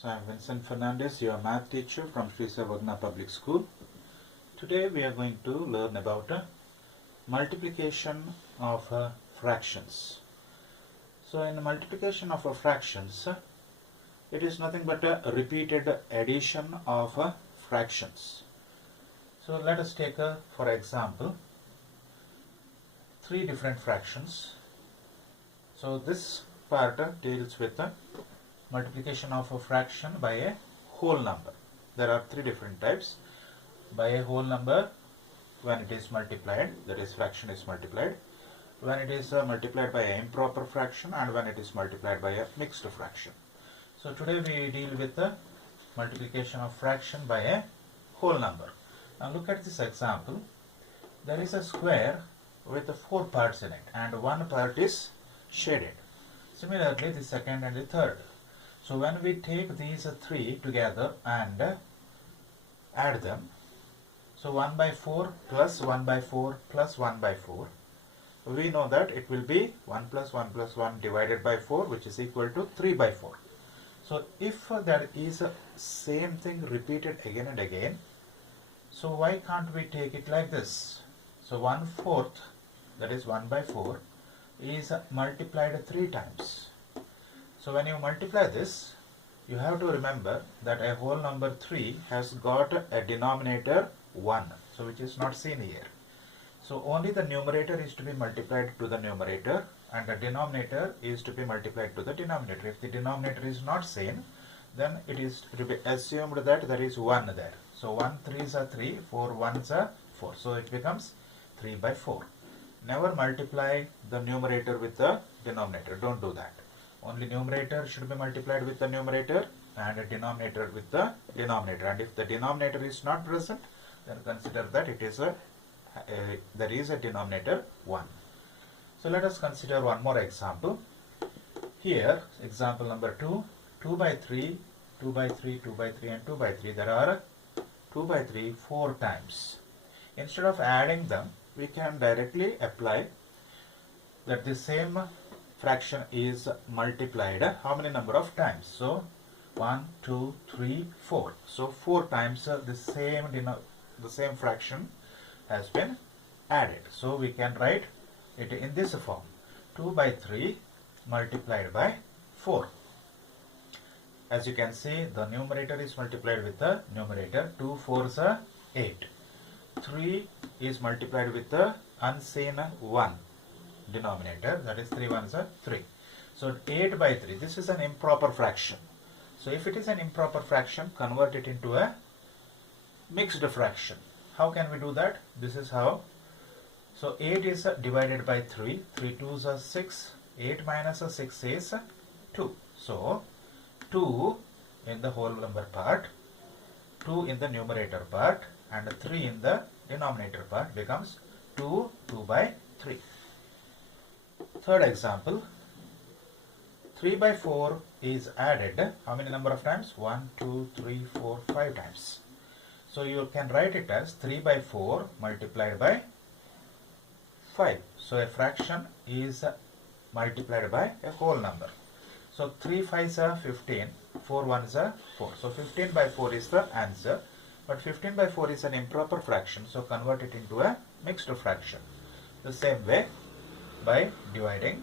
So I am Vincent Fernandez, your math teacher from Sri Savagna Public School. Today we are going to learn about multiplication of fractions. So in multiplication of fractions, it is nothing but a repeated addition of fractions. So let us take for example 3 different fractions. So this part deals with multiplication of a fraction by a whole number. There are 3 different types. By a whole number, when it is multiplied, that is fraction is multiplied, when it is multiplied by an improper fraction, and when it is multiplied by a mixed fraction. So today we deal with the multiplication of fraction by a whole number. Now look at this example. There is a square with 4 parts in it, and 1 part is shaded. Similarly, the second and the third. So when we take these 3 together and add them, so 1 by 4 plus 1 by 4 plus 1 by 4, we know that it will be 1 plus 1 plus 1 divided by 4, which is equal to 3 by 4. So if there is a same thing repeated again and again, so why can't we take it like this? So 1/4, that is 1 by 4, is multiplied 3 times. So when you multiply this, you have to remember that a whole number 3 has got a denominator 1, so which is not seen here. So only the numerator is to be multiplied to the numerator, and the denominator is to be multiplied to the denominator. If the denominator is not seen, then it is to be assumed that there is 1 there. So 1 3s are 3, 4 1s are 4. So it becomes 3 by 4. Never multiply the numerator with the denominator. Don't do that. Only numerator should be multiplied with the numerator and a denominator with the denominator. And if the denominator is not present, then consider that it is there is a denominator 1. So let us consider one more example. Here, example number 2, 2 by 3, 2 by 3, 2 by 3 and 2 by 3. There are 2 by 3 4 times. Instead of adding them, we can directly apply that the same fraction is multiplied how many number of times? So 1, 2, 3, 4. So 4 times the same fraction has been added. So we can write it in this form: 2 by 3 multiplied by 4. As you can see, the numerator is multiplied with the numerator. 2 4s are 8. 3 is multiplied with the unseen 1 denominator, that is 3 1s are 3. So 8 by 3, this is an improper fraction. So if it is an improper fraction, convert it into a mixed fraction. How can we do that? This is how. So 8 is divided by 3, 3 2s are 6, 8 minus 6 is 2. So 2 in the whole number part, 2 in the numerator part, and 3 in the denominator part becomes 2 by 3. Third example, 3 by 4 is added how many number of times? 1, 2, 3, 4, 5 times. So you can write it as 3 by 4 multiplied by 5. So a fraction is multiplied by a whole number. So 3 5s are 15, 4 1s are 4. So 15 by 4 is the answer. But 15 by 4 is an improper fraction, so convert it into a mixed fraction. The same way, by dividing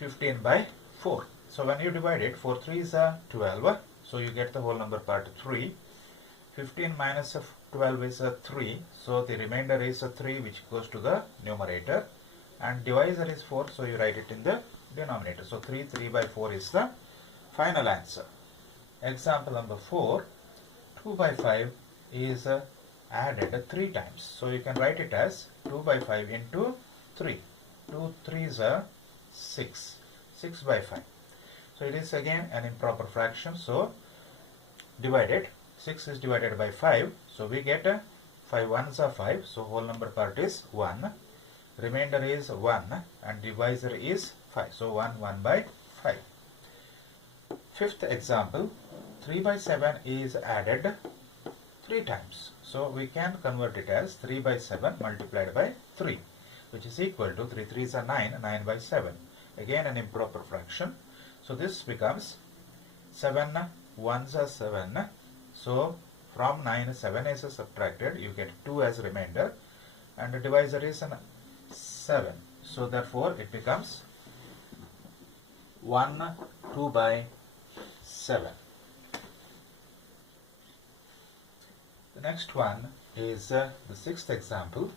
15 by 4. So when you divide it, 4 3s are 12, so you get the whole number part 3. 15 minus 12 is 3, so the remainder is 3, which goes to the numerator, and divisor is 4, so you write it in the denominator. So 3 by 4 is the final answer. Example number 4, 2 by 5 is added 3 times. So you can write it as 2 by 5 into 3. 2 3s are 6. 6 by 5. So it is again an improper fraction. So divided. 6 is divided by 5. So we get 5 1s are 5. So whole number part is 1. Remainder is 1 and divisor is 5. So 1 by 5. Fifth example, 3 by 7 is added 3 times. So we can convert it as 3 by 7 multiplied by 3, which is equal to 3 3s are 9, 9 by 7. Again an improper fraction. So this becomes 7 ones are 7. So from 9, 7 is subtracted. You get 2 as remainder. And the divisor is 7. So therefore it becomes 1, 2 by 7. The next one is the sixth example.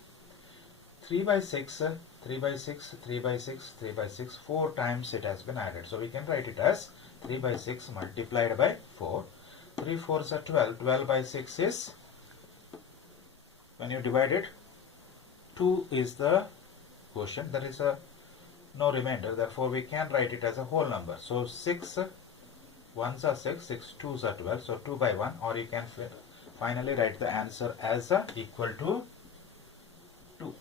3 by 6, 3 by 6, 3 by 6, 3 by 6, 4 times it has been added. So we can write it as 3 by 6 multiplied by 4. 3 4s are 12. 12 by 6 is, when you divide it, 2 is the quotient. There is no remainder. Therefore we can write it as a whole number. So 6 ones are 6, 6 twos are 12. So 2 by 1, or you can finally write the answer as equal to 2.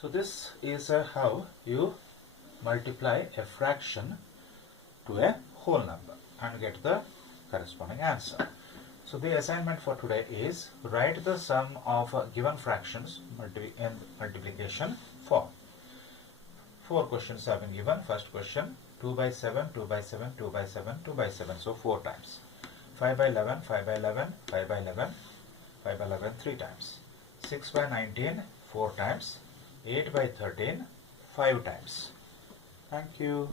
So this is how you multiply a fraction to a whole number and get the corresponding answer. So the assignment for today is write the sum of given fractions in multiplication form. 4 questions have been given. First question, 2 by 7, 2 by 7, 2 by 7, 2 by 7. So 4 times. 5 by 11, 5 by 11, 5 by 11, 5 by 11 3 times. 6 by 19 4 times. 8 by 13 5 times. Thank you.